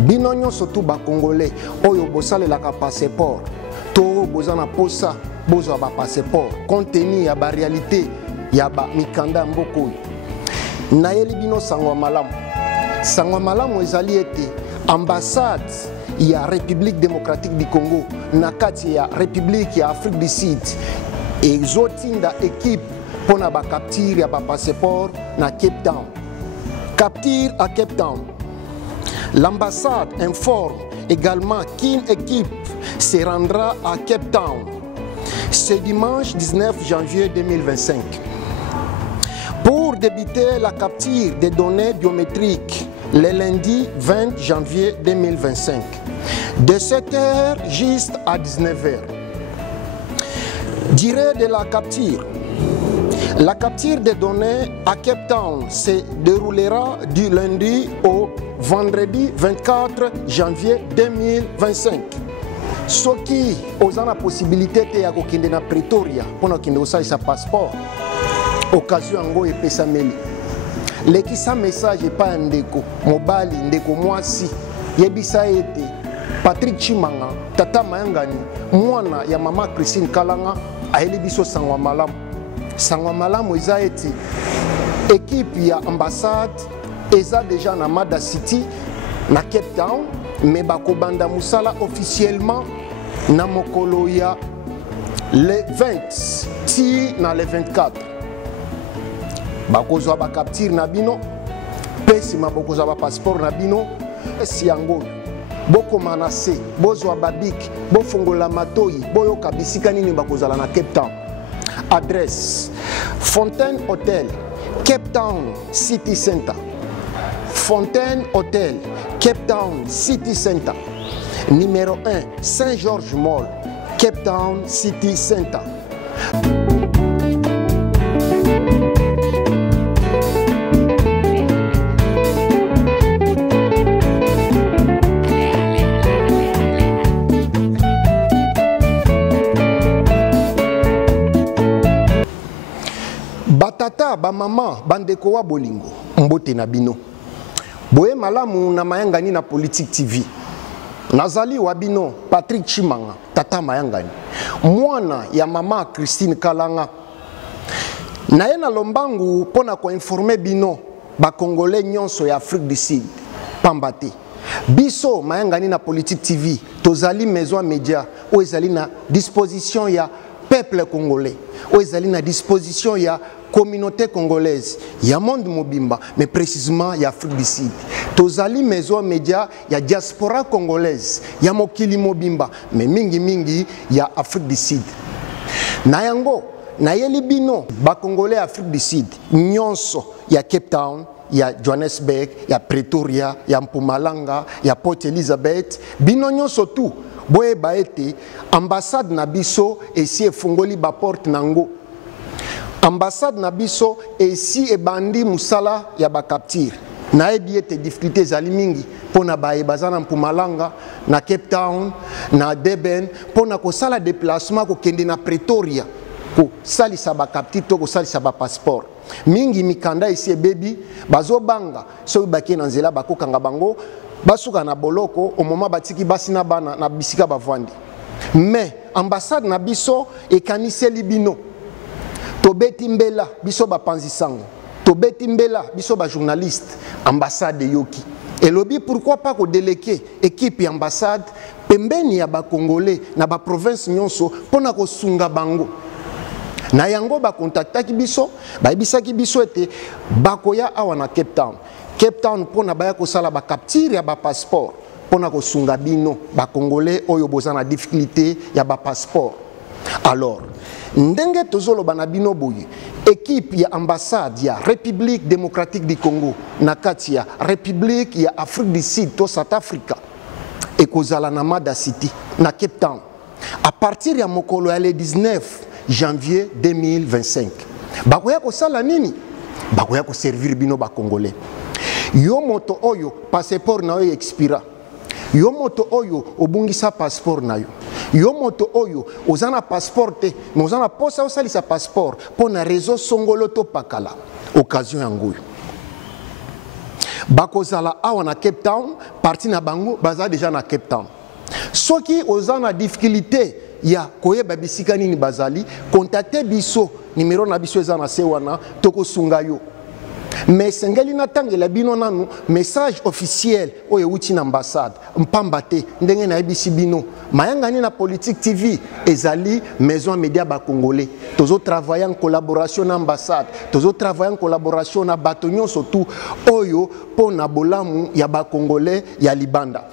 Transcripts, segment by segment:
bino nyonso tu ba congolais oyo bosalelaka passeport to bozana posa bozwa ba passeport compte tenu ya ba réalité ya ba mikanda mboko nayeli bino sangwa malamu ezali ete ambassade ya République démocratique du Congo na kati ya République ya Afrique du Sud ezotinda équipe pona ba capture ya ba passeport na Cape Town. Capture à Cape Town. L'ambassade informe également qu'une équipe se rendra à Cape Town ce dimanche 19 janvier 2025 pour débuter la capture des données biométriques le lundi 20 janvier 2025 de 7h juste à 19h. Durée de la capture. La capture des données à Cape Town se déroulera du lundi au vendredi 24 janvier 2025. Soki ozana possibilité te ya kokende na Pretoria pona kende osalisa passeport occasion yango epesameli lekisa message pa ndeko mobali ndeko mwasi yebisa ete Patrick Chimanga tata mayangani mwana ya mama Christine Kalanga ayeli biso sangwa malamu eza eti équipe ya ambassade eza déjà na Mada City na Cape Town mais bakobanda musala officiellement na mokolo ya le 20 ti na le 24 bakozwa ba capture na bino pesi mabokozwa ba passeport na bino esi yango boko manase bozwa babik bofungola matoyi boyoka bisika nini bakozala na Cape Town. Adresse Fontaine Hotel, Cape Town City Center. Fontaine Hotel, Cape Town City Center. Numéro 1, Saint-Georges Mall, Cape Town City Center. Batata, ba mama, bandeko wa bolingo, mbote na bino. Boye malamu na mayangani na Politique TV. Nazali wa bino Patrick Chimanga, tata mayangani. Mwana ya mama Christine Kalanga. Naye na lombangu pona ko informer bino ba Congolais nyonso ya Afrique du Sud. Pambate. Biso mayangani na Politique TV, tozali maison média ou ezali na disposition ya peuple congolais. Ou ezali na disposition ya communauté congolaise, il y a monde mobimba, mais précisément il y a Afrique du Sud. Tozali maison média, il y a diaspora congolaise, il y a mokili mobimba, mais mingi il y a Afrique du Sud. Nayango, nayeli bino, ba congolais Afrique du Sud, nyonso, il y a Cape Town, il y a Johannesburg, il y a Pretoria, il y a Mpumalanga, il y a Port Elizabeth, bino nyonso tout. Boye baete, ambassade na biso, et si efungoli ba porte nango. Ambassade na biso esi ebandi musala ya ba capture na ebi ete difficulté zali mingi pona ba ebazana Mpumalanga na Cape Town na Durban pona ko sala déplacement ko kende na Pretoria ko salisa ba capture to ko salisa ba passeport mingi mikanda esi ebebi bazobanga so baki na nzela bakokanga bango basuka na boloko au moment batiki basi na bana na bisika bavandi mais ambassade na biso ekaniseli bino tobeti mbela biso ba panzisango tobeti mbela biso ba journaliste ambassade yoki elobi pourquoi pas ko déléguer équipe ambassade pembeni ya ba congolais na ba province nyonso pona ko sunga bango na yango ba contactaki biso ba ebisaki biso ete bakoya awa na Cape Town pona baya ko sala ba capture ya ba passeport pona ko sunga bino ba congolais oyo bozana difficulté ya ba passeport. Alors ndenge tozolo banabino boye équipe ya ambassade ya République démocratique du Congo na kati ya République ya Afrique du Sud to South Africa et kozala na Mada City na Cape Town à partir ya mokolo ya le 19 janvier 2025 bakoya ko sala nini bakoya ko servir bino ba congolais yo moto oyo passeport na yo expira yo moto oyo obungisa passeport na yo yo moto oyo ozana passeport te mais ozana posa osalisa passeport pona réseau songolo to pakala occasion yango bakozala awa na Cape Town, parti na bango baza déjà na Cape Town. Soki oza na difficulté ya koyeba bisika nini bazali, contacte biso, numéro na biso eza na se wana, toko sunga yo. Mais sengeli na tangela bino nanu message officiel oyo uti na ambassade mpamba te ndenge na ebisi bino mayanga ni na Politique TV ezali maison média ba congolais tozo travailler en collaboration na ambassade tozo travailler en collaboration na batonyo surtout oyo pona bolamu ya ba congolais ya libanda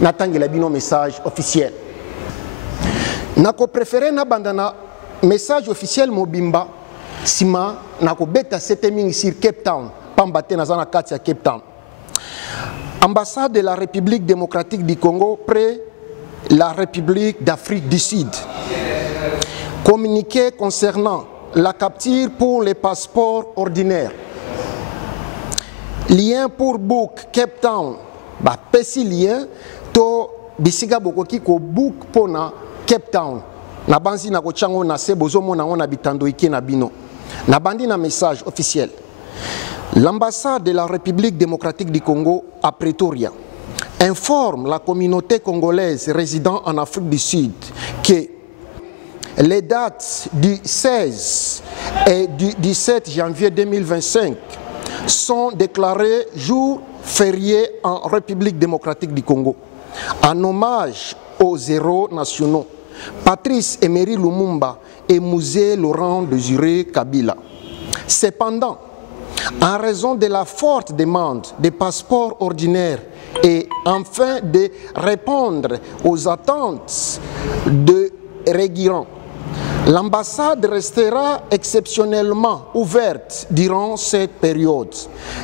na tangela bino message officiel nako préférer na bandana message officiel mobimba sima nako beta seteming sur Cape Town pambate na zana kati ya Cape Town. Ambassade de la République démocratique du Congo près la République d'Afrique du Sud. Communiqué concernant la capture pour les passeports ordinaires. Lien pour book Cape Town. Ba pesi lien to bisika bokoki ko book pona Cape Town. Na banzi na ko chango na se bozomo na ona bitando ike na bino. Na bandi na message officiel. L'ambassade de la République démocratique du Congo à Pretoria informe la communauté congolaise résidant en Afrique du Sud que les dates du 16 et du 17 janvier 2025 sont déclarées jours fériés en République démocratique du Congo en hommage aux héros nationaux Patrice Emery Lumumba et Musée Laurent Désiré Kabila. Cependant, en raison de la forte demande des passeports ordinaires et afin de répondre aux attentes de réguérants, l'ambassade restera exceptionnellement ouverte durant cette période,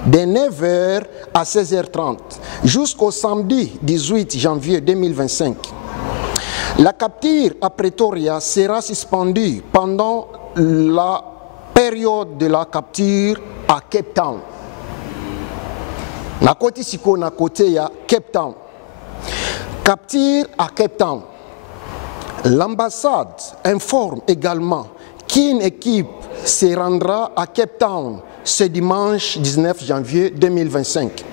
de 9h à 16h30 jusqu'au samedi 18 janvier 2025. La capture à Pretoria sera suspendue pendant la période de la capture à Cape Town. Na côté siko na côté ya Cape Town. Capture à Cape Town. L'ambassade informe également qu'une équipe se rendra à Cape Town ce dimanche 19 janvier 2025.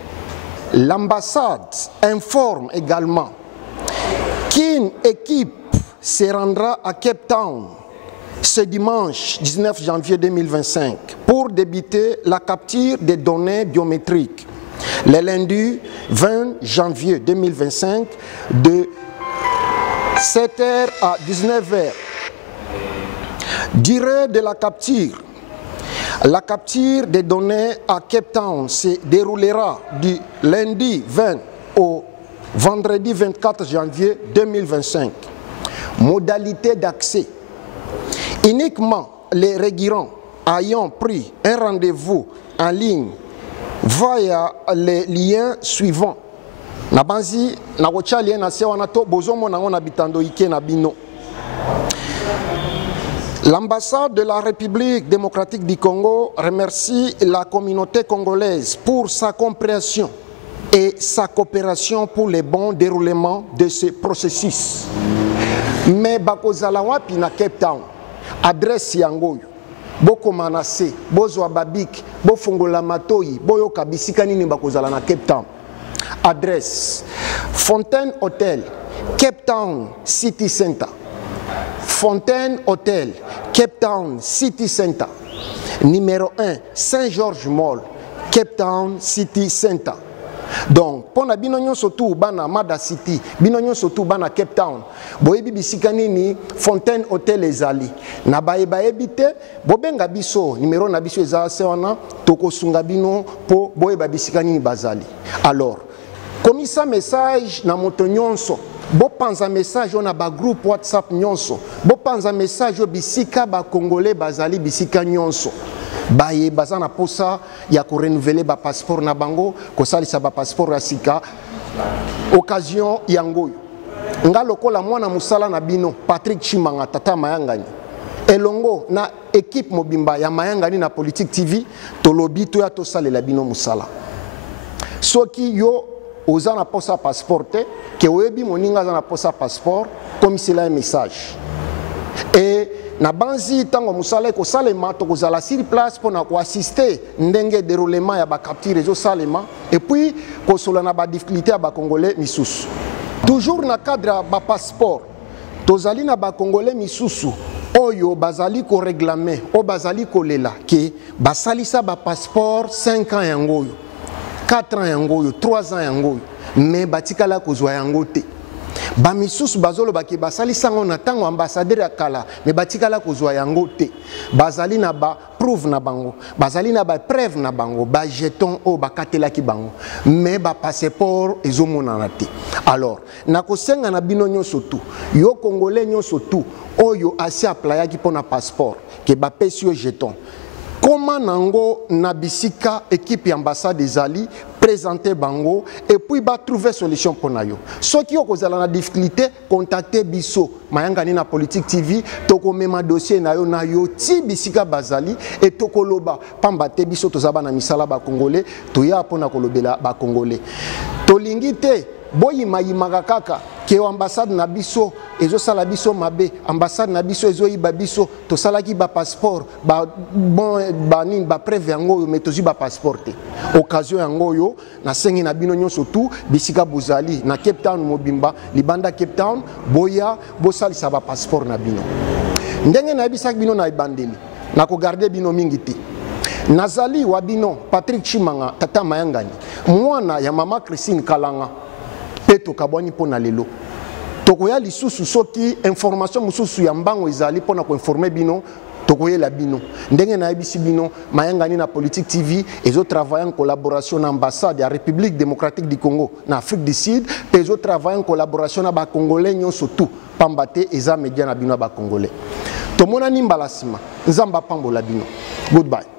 L'ambassade informe également qu'une équipe se rendra à Cape Town ce dimanche 19 janvier 2025 pour débuter la capture des données biométriques le lundi 20 janvier 2025 de 7h à 19h. Durée de la capture. La capture des données à Cape Town se déroulera du lundi 20 au vendredi 24 janvier 2025. Modalité d'accès. Uniquement les réguérants ayant pris un rendez-vous en ligne via les liens suivants. Nabanzi na lien na sewana to bozomo na ngona bitando ike na bino. L'ambassade de la République démocratique du Congo remercie la communauté congolaise pour sa compréhension et sa coopération pour le bon déroulement de ce processus. Mais bakozala wapi na Cape Town, adresse yango boko manase, bozo babik, bofungola matoi, boyo kabisika nini bakozala na Cape Town. Adresse Fontaine Hotel, Cape Town City Center. Fontaine Hotel, Cape Town City Center. Numéro 1, Saint-Georges Mall, Cape Town City Center. Donc, pour na bino nyonso tu bana Mada City, bino nyonso tu bana Cape Town, boyebi bisika nini Fontaine Hotel ezali. Na baeba ebite, bobenga biso, numéro na biso eza sewana, toko sunga bino po boyeba bisika nini bazali. Alors, komisa message na moto nyonso, bo panza message na ba groupe WhatsApp nyonso, bo panza message yo bisika ba Congolais bazali bisika nyonso. Baye bazana posa ya ko renouveler ba passeport na bango ko salisa ba passeport ya sika occasion yango nga lokola mwana musala na bino Patrick Chimanga tata mayangani elongo na équipe mobimba ya mayangani na Politique TV tolobi to ya to salela bino musala soki yo ozana posa passeport ke oyebi moninga zana posa passeport comme c'est là un message et na banzi tango musala ko salema to ko zala sur place pour na ko assister ndenge déroulement ya ba capture zo salema et puis ko sola na ba difficulté ya ba congolais misusu toujours na cadre ba passeport tozali na ba congolais misusu oyo bazali ko réclamer o bazali ko lela ke basalisa ba passeport 5 ans yango 4 ans yango 3 ans yango mais batikala ko zwa yango te ba misusu bazolo baki basali sango na tango ambassadeur ya kala me batikala kozwa yango te bazali na ba preuve na bango bazali na ba preuve na bango ba jeton o bakatela ki bango me ba passeport ezomona na te alors na kosenga na bino nyonso tu yo congolais nyonso tu oyo asi aplaya ki pona passeport ke ba pesi yo jeton comment nango na bisika équipe ambassade ezali présenter bango et puis ba trouver solution pour nayo ceux qui ont kozala na difficulté contacter biso mayanga ni na politique TV toko mema dossier na yo ti bisika bazali et toko loba pamba te biso tozaba na misala ba congolais to ya pona kolobela ba congolais to lingite boyima yimaka kaka ke ambassade na biso ezo sala biso mabe ambassade na biso ezo yiba biso to salaki ba passeport ba bon ba nini ba preuve yango mais tozi ba passeport te occasion yango yo na sengi na bino nyonso tu bisika bozali na Cape Town mobimba libanda Cape Town boya bo salisa ba passeport na bino ndenge na bisaka bino na ibandeli na ko garder bino mingi te nazali wa bino Patrick Chimanga tata mayangani mwana ya mama Christine Kalanga peto kabwani pona lelo tokoya lisusu soki information mususu ya mbango ezali pona ko informer bino tokoyela bino ndenge na yebisi bino mayangani na politique TV ezo travailler en collaboration na ambassade ya République démocratique du Congo na Afrique du Sud pe ezo travailler en collaboration na ba congolais nyonso tout pambate eza media na bino ba congolais tomona nimbala sima nzamba pambola bino goodbye.